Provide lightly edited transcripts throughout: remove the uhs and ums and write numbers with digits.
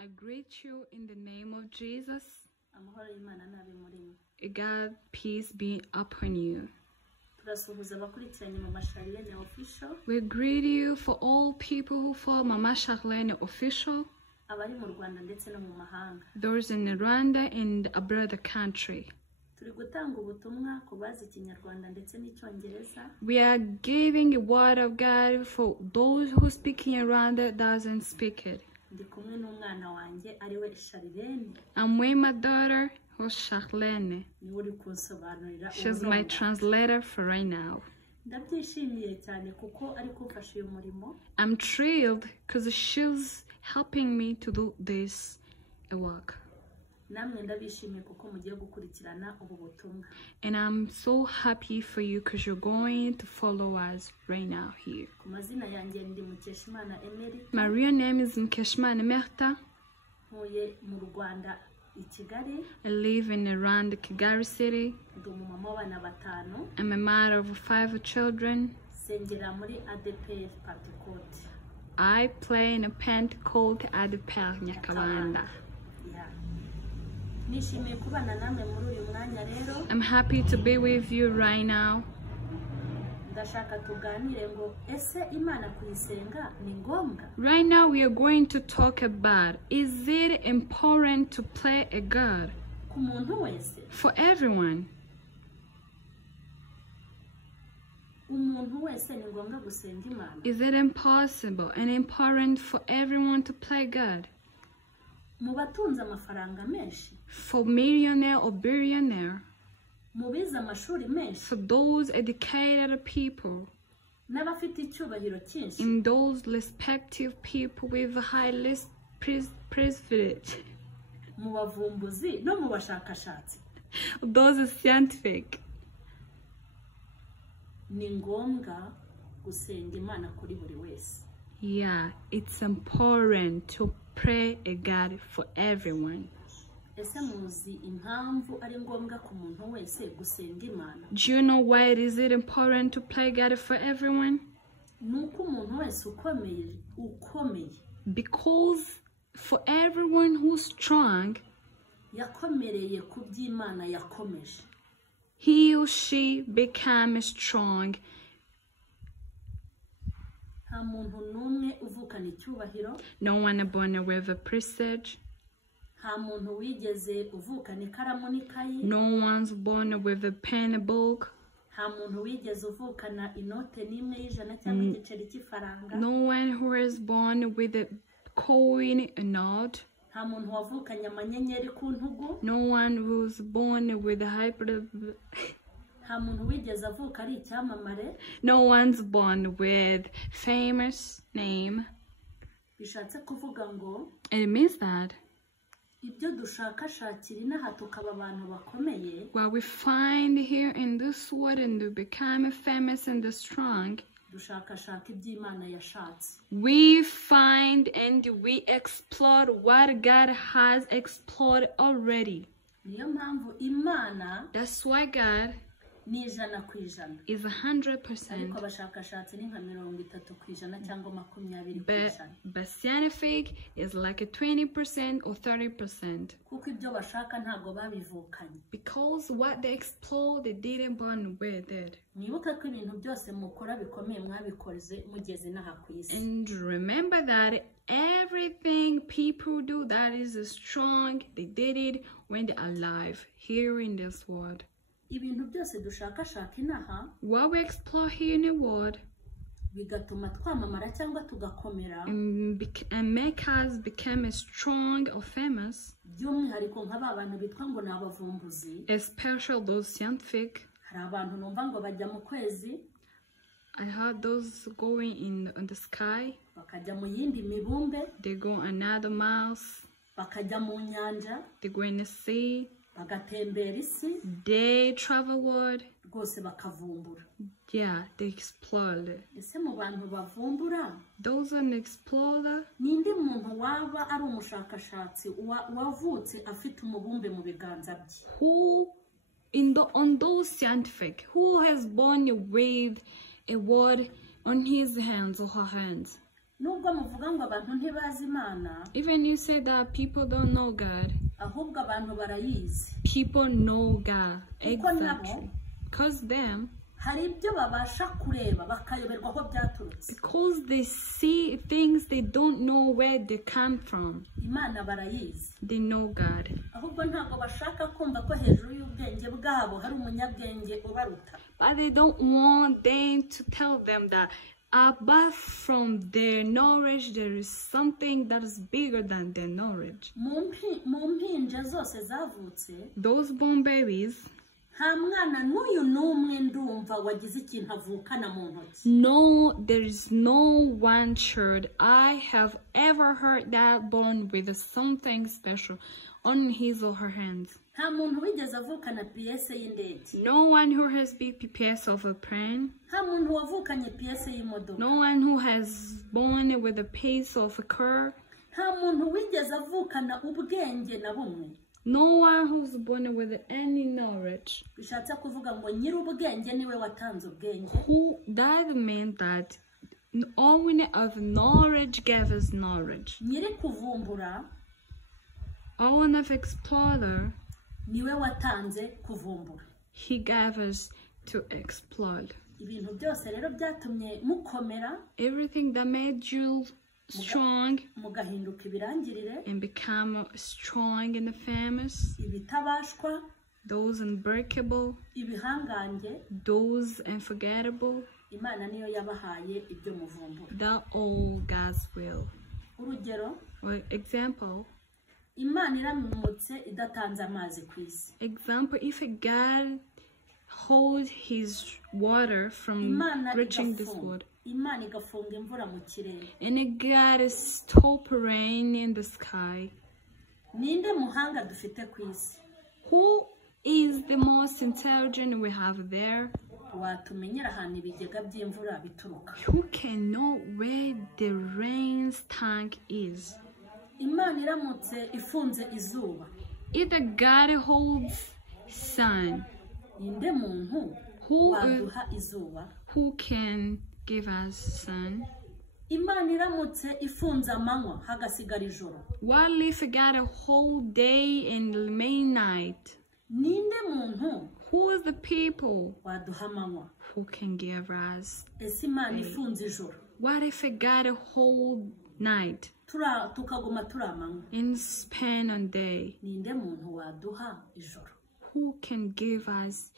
I greet you in the name of Jesus. God, peace be upon you. We greet you for all people who follow Mama Charlène official. Those in Rwanda and abroad the country. We are giving the word of God for those who speak in Rwanda doesn't speak it. I'm with my daughter, who's Charlène. She's my translator for right now. I'm thrilled because she's helping me to do this work. And I'm so happy for you because you're going to follow us right now here. My real name is M.Charlene Merta. I live in around Kigali city. I'm a mother of 5 children. I play in a Pentecost at the Nyakabanda. I'm happy to be with you right now. Right now we are going to talk about, is it important to play a God? For everyone. Is it impossible and important for everyone to play God? For millionaire or billionaire, for those educated people, in those respective people with the highest privilege, those scientific. Yeah, it's important to pray a God for everyone. Do you know why is it important to pray God for everyone? Because for everyone who's strong, he or she becomes strong. No one born with a prestige. No one's born with a pen book. No one who is born with a coin a note. No one who's born with a hyper. No one's born with famous name. It means that what we find here in this world and to become famous and strong, we find and we explore what God has explored already. That's why God is 100%. But scientific is like a 20% or 30%. Because what they explore, they didn't born with it. And remember that everything people do that is strong, they did it when they're alive here in this world. What we explore here in the world and make us become strong or famous, especially those scientific. I heard those going on the sky. They go another miles. They go in the sea. They travel world. Yeah, they explore. Those an explorer. Who on those scientific, who has born with a word on his hands or her hands? nubwo muvuga ngo abantu ntibazi Imana, even you say that people don't know God, ahubwo abantu barayizi. people know God. Exactly. Because them, hari ibyo babasha kureba bakayoberwa aho byaturutse. because they see things they don't know where they come from. Imana barayizi. They know God. Ahubwo ntabwo bashaka kumva ko hejuru y'ubwenge bwabo hari umunyabwenge ubaruta. But they don't want them to tell them that above from their knowledge there is something that is bigger than their knowledge. Mu mpinja zose zavutse, those born babies, nta mwana n'uyu n'umwe ndumva wagize ikintu avukana mu ntoki. No, there is no one child I have ever heard that born with something special on his or her hands. Nta muntu wigeze avukana piyese y'indege. No one who has big PPS of a plane. Nta muntu wavukanye piyese y'imodoka. No one who has born with a piece of a car. Nta muntu wigeze avukana ubwenge na bumwe. No one who's born with any knowledge. Bishatse kuvuga ngo nyiri ubwenge niwe watanze ubwenge. Who that meant that owner of knowledge gave us knowledge. Nyiri kuvumbura, owner of explorer, niwe watanze kuvumbura. He gave us to explode. Ibintu byose rero byatumye mukomera. Everything that made you strong mugahinduka ibirangirire and become strong and famous, ibitabashwa, those unbreakable, ibihangange, those unforgettable. Imana niyo yabahaye ibyo muvumbura. That all God's will. Urugero, example, Imana iramutse idatanze amazi ku isi. Example, if a God holds his water from reaching this world, Imana igafunga imvura mu kirere, and a God stop rain in the sky, ninde muhanga dufite ku isi? Who is the most intelligent we have there? Watumenyera ahantu ibigega by'imvura bituruka. Who can know where the rain's tank is? Imana iramutse ifunze izuba, if the God holds sun, ninde muntu waduha izuba? Who can give us sun? Imana iramutse ifunze amanywa hagasigara ijoro, what if God a whole day and midnight? Ninde muntu who is the people waduha amanywa? Who can give us? Ese Imana ifunze ijoro, what if God a whole night tukaguma turi amanywa and spend on day? Ninde muntu waduha ijoro? Who can give us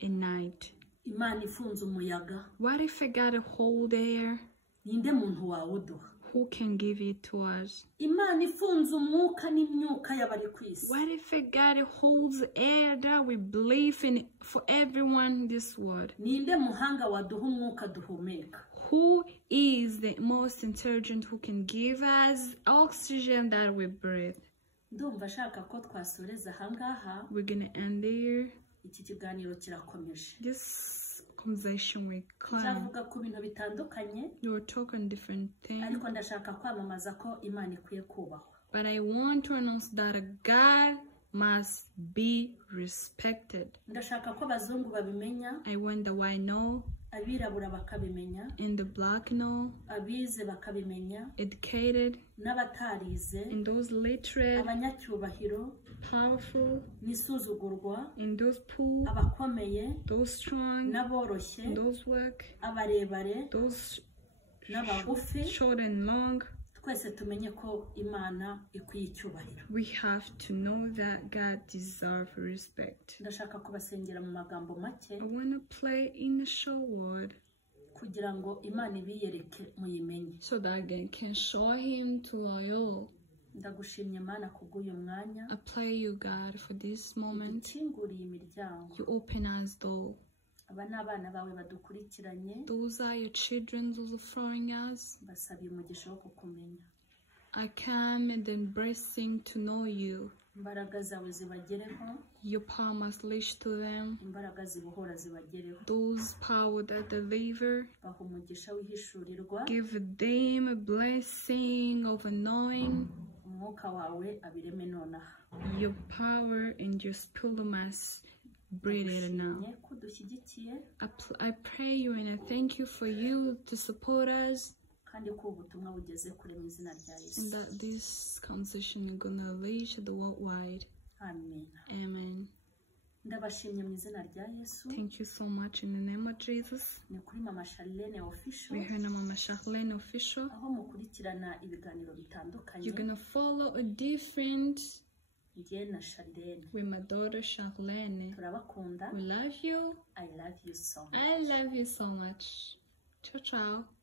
a night? Imana ifunze umuyaga, what if God a whole air? Ninde muntu wawuduha? Who can give it to us? Imana ifunze umwuka n'imyuka y'abari ku isi, what if God holds air that we believe in for everyone in this world? Ninde muhanga waduha umwuka duhumeka? Who is the most intelligent who can give us oxygen that we breathe? Ndumva ashaka ko twasoreza ahangaha. We're gonna end there. Iki kiganiro kirakomeje. This conversation we climb. Nzavuga ku bintu bitandukanye. You were talking different things. Ariko ndashaka kwamamaza ko Imana ikwiye kubahwa. But I want to announce that God must be respected. Ndashaka ko abazungu babimenya. I want the white know. Abirabura bakabimenya, and the black know, abize bakabimenya, educated, n'abatarize, and those literate, abanyacyubahiro, powerful, n'isuzugurwa, and those poor, abakomeye, those strong, n'aboroshye, those weak, abarebare, those n'abagufi, short and long. Twese tumenye ko Imana ikwiye icyubahiro. We have to know that God deserves respect. Ndashaka kubasengera mu magambo make. I want to play in a short word kugira ngo Imana ibiyereke muyimenye. So that God can show him to you. Ndagushimye Mana kubw'uyu mwanya. I pray you God for this moment. Ukinguriye imiryango. You open us door. Aba ni abana bawe badukurikiranye. Those are your children, those are following us. Basabiye umugisha wo kukumenya. I come and embracing to know you. Imbaraga zawe zibagereho. Your power must reach to them. Imbaraga zibohora zibagereho. Those power that deliver. Baha umugisha w'ihishurirwa. Give them a blessing of knowing. Umwuka wawe abireme nonaha. Your power and your spirit must breathe it now. Kudushyigikiye. I pray you and I thank you for you to support us. kandi ko ubutumwa bugeze kure mu izina rya Yesu. That this conversation is gonna reach the worldwide. Amen. Amen. Ndabashimye mu izina rya Yesu. Thank you so much in the name of Jesus. Ni kuri Mama Charlène official. We're here na Mama Charlène official. Aho mukurikirana ibiganiro bitandukanye. You're gonna follow a different with my daughter Charlène. Turabakunda. We love you. I love you so much. I love you so much. Ciao, ciao.